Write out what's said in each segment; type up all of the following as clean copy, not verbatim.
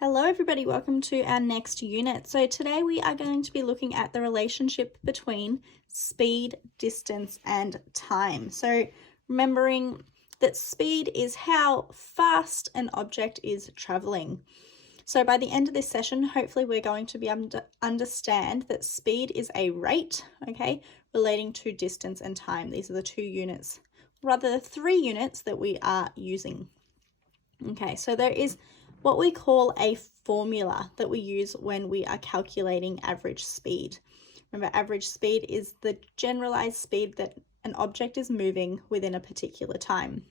Hello everybody, welcome to our next unit. So today we are going to be looking at the relationship between speed, distance and time. So remembering that speed is how fast an object is traveling. So by the end of this session, hopefully we're going to be able to understand that speed is a rate, okay, relating to distance and time. These are the two units, rather the three units that we are using. Okay, so there is what we call a formula that we use when we are calculating average speed. Remember, average speed is the generalized speed that an object is moving within a particular time.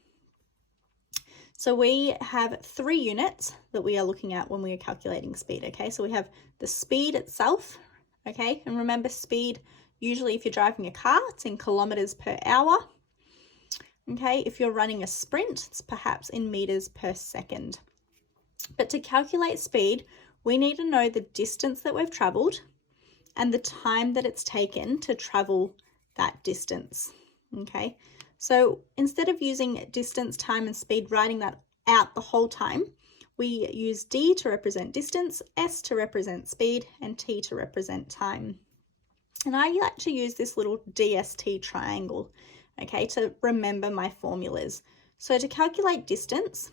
So we have three units that we are looking at when we are calculating speed, okay? So we have the speed itself, okay? And remember, speed, usually if you're driving a car, it's in kilometers per hour. Okay, if you're running a sprint, it's perhaps in meters per second. But to calculate speed, we need to know the distance that we've traveled and the time that it's taken to travel that distance. Okay, so instead of using distance, time, and speed, writing that out the whole time, we use D to represent distance, S to represent speed, and T to represent time. And I like to use this little DST triangle, okay, to remember my formulas. So to calculate distance,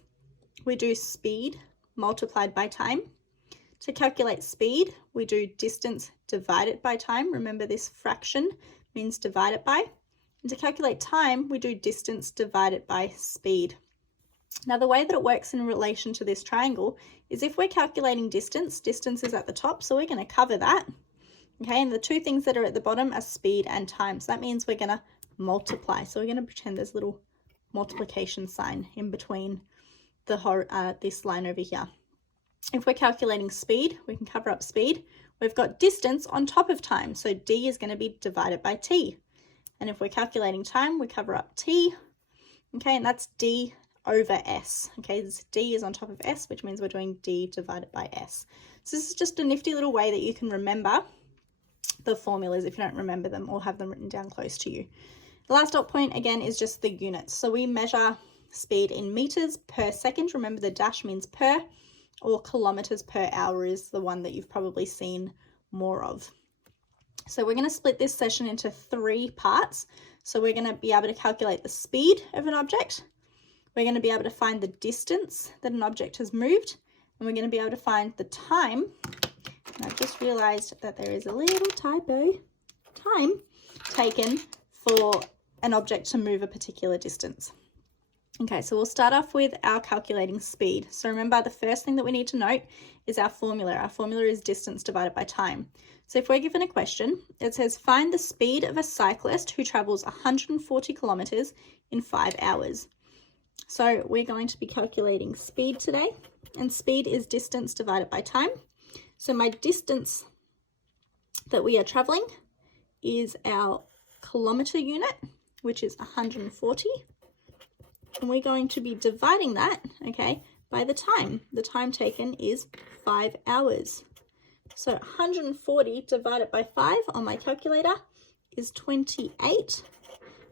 we do speed multiplied by time. To calculate speed, we do distance divided by time. Remember, this fraction means divided by. And to calculate time, we do distance divided by speed. Now, the way that it works in relation to this triangle is if we're calculating distance, distance is at the top, so we're going to cover that. Okay, and the two things that are at the bottom are speed and time. So that means we're going to multiply. So we're going to pretend there's a little multiplication sign in between this line over here. If we're calculating speed, we can cover up speed. We've got distance on top of time, so D is going to be divided by T. And if we're calculating time, we cover up T, okay, and that's D over S. Okay, this D is on top of S, which means we're doing D divided by S. So this is just a nifty little way that you can remember the formulas if you don't remember them or have them written down close to you. The last dot point, again, is just the units. So we measure speed in meters per second. Remember, the dash means per, or kilometers per hour is the one that you've probably seen more of. So we're going to split this session into three parts. So we're going to be able to calculate the speed of an object. We're going to be able to find the distance that an object has moved. And we're going to be able to find the time. And I've just realized that there is a little typo. Time taken for an object to move a particular distance. Okay, so we'll start off with our calculating speed. So remember, the first thing that we need to note is our formula. Our formula is distance divided by time. So if we're given a question, it says find the speed of a cyclist who travels 140 kilometers in 5 hours. So we're going to be calculating speed today, and speed is distance divided by time. So my distance that we are traveling is our kilometer unit, which is 140. And we're going to be dividing that, okay, by the time. The time taken is 5 hours. So 140 divided by 5 on my calculator is 28.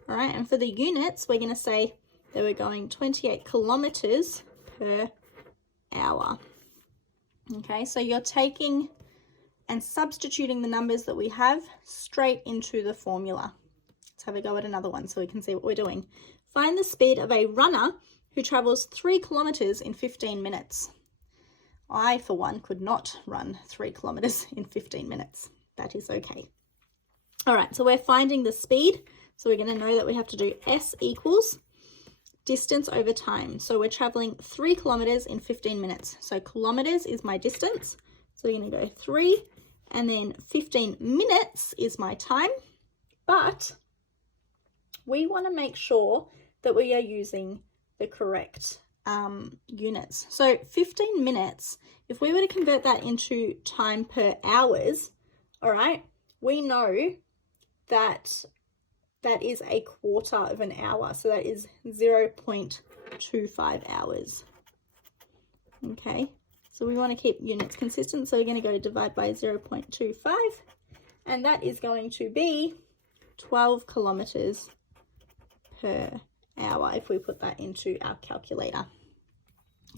All right, and for the units, we're going to say that we're going 28 kilometers per hour. Okay, so you're taking and substituting the numbers that we have straight into the formula. Let's have a go at another one so we can see what we're doing. Find the speed of a runner who travels 3 kilometers in 15 minutes. I, for one, could not run 3 kilometers in 15 minutes. That is okay. All right, so we're finding the speed. So we're going to know that we have to do S equals distance over time. So we're traveling 3 kilometers in 15 minutes. So kilometers is my distance. So we're going to go 3, and then 15 minutes is my time. But we want to make sure that we are using the correct units. So 15 minutes, if we were to convert that into time per hours, all right, we know that that is a quarter of an hour. So that is 0.25 hours. Okay, so we want to keep units consistent. So we're going to go divide by 0.25, and that is going to be 12 kilometers per hour if we put that into our calculator.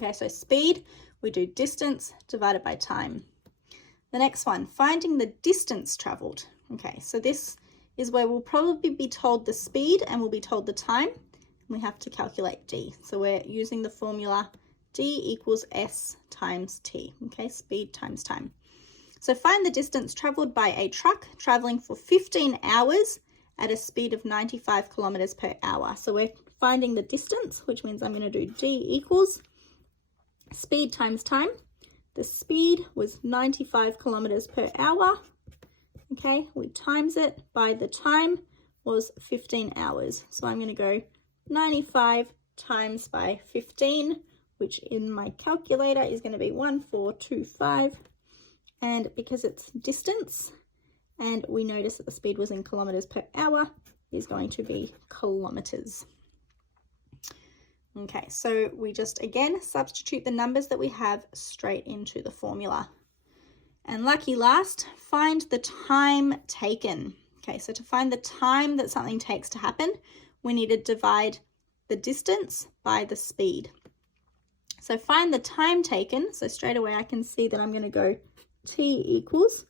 Okay, so speed, we do distance divided by time. The next one, finding the distance traveled. Okay, so this is where we'll probably be told the speed and we'll be told the time. We have to calculate d. So we're using the formula d equals s times t. Okay, speed times time. So find the distance traveled by a truck traveling for 15 hours at a speed of 95 kilometers per hour. So we're finding the distance, which means I'm going to do d equals speed times time. The speed was 95 kilometers per hour. Okay, we times it by the time was 15 hours. So I'm going to go 95 times by 15, which in my calculator is going to be 1425. And because it's distance, and we notice that the speed was in kilometers per hour, is going to be kilometers. Okay, so we just again substitute the numbers that we have straight into the formula. And lucky last, find the time taken. Okay, so to find the time that something takes to happen, we need to divide the distance by the speed. So find the time taken. So straight away I can see that I'm going to go t equals,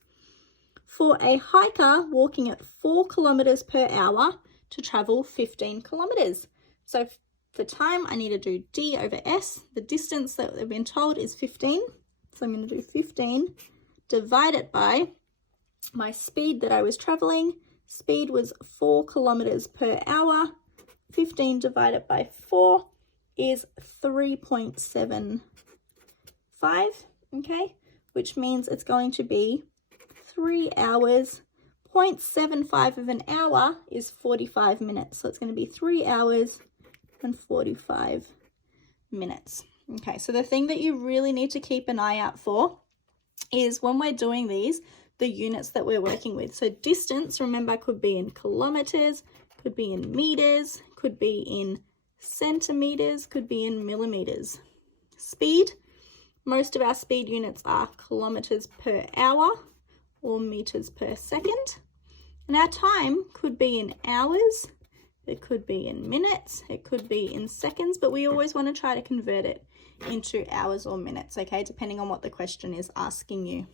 for a hiker walking at 4 kilometers per hour to travel 15 kilometers. So for time, I need to do d over s. The distance that we've been told is 15. So I'm going to do 15 divided by my speed that I was traveling. Speed was 4 kilometers per hour. 15 divided by 4 is 3.75, okay? Which means it's going to be 3 hours. 0.75 of an hour is 45 minutes. So it's going to be 3 hours and 45 minutes. Okay, so the thing that you really need to keep an eye out for is when we're doing these, the units that we're working with. So distance, remember, could be in kilometers, could be in meters, could be in centimeters, could be in millimeters. Speed, most of our speed units are kilometers per hour or meters per second. And our time could be in hours, it could be in minutes, it could be in seconds, but we always want to try to convert it into hours or minutes, okay, depending on what the question is asking you.